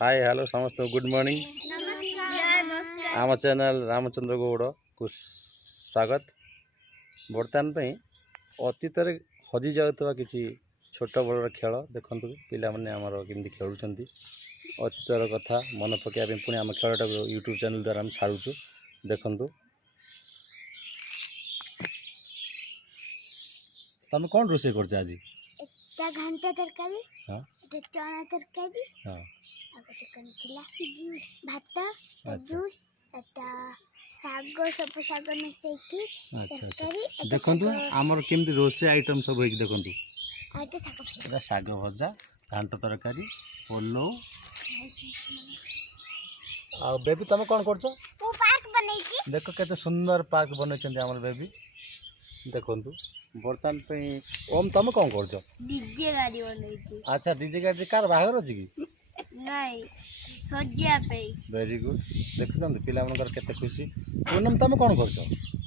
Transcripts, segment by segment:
Hi hello समस्त good morning आम channel Ramchandra Gaur को स्वागत। बर्तमान अतीत हजि जाऊा कि छोट बड़ खेल देखु पिला माने आमर केमती खेलुंट अतीतर कथा मन पकड़ पुणी आम खेलटा यूट्यूब चैनल द्वारा आम छाड़ुचु देखु। तुम कौन रोषे कर आज? घंटा तरकारी हाँ चना तरकारी हाँ भात जूस शाग सब शाग मिसेकी अच्छा देखु आमर केमती रोषे आइटम सब देखु शाग भजा घांट तरकारी पोलो आ बेबी तुम कौन कर देख के सुंदर पार्क बनई बेबी देखु बर्तमान ओम तुम कौन कर डीजे गाड़ी बनई अच्छा डीजे गाड़ी कार बाहर अच्छी कि नहीं सजिया पे वेरी गुड देखुं पिला मनकर केते खुशी पूनम तुम कौन कर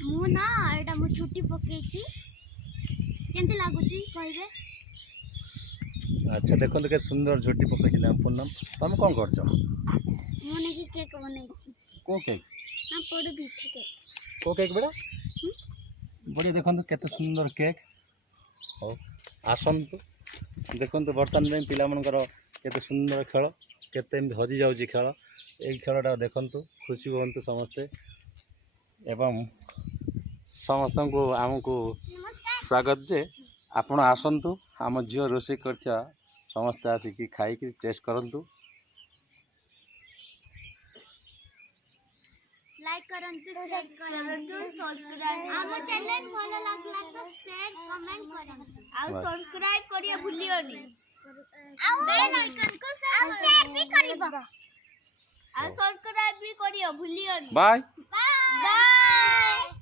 मु ना एटा मु छुट्टी पकेची केनते लागुची कहबे अच्छा देखो के सुंदर झोटी पकई पूनम तुम कौन कर मु ने की केक बनईची को केक हां पड़ भी केक को केक बेटा बढ़िया देखो केते सुंदर केक हो आसतु देखु बर्तमान में पिला मनकर केते सुंदर खेल केते हजि जाऊँगी खेल यही खेलटा देखु खुशी हूँ समस्ते एवं समस्त को आमको स्वागत जे आपण आसतु आम झील रोषे कर समस्ते आसिक खाई टेस्ट करूँ। लाइक करंतु शेयर करंतु सब्सक्राइब आम चैनल भलो लागला तो शेयर कमेंट करंतु आ सब्सक्राइब करिया भूलियोनी आ बेल आइकन को शेयर भी करिबो आ सब्सक्राइब भी करियो भूलियोनी। Bye bye.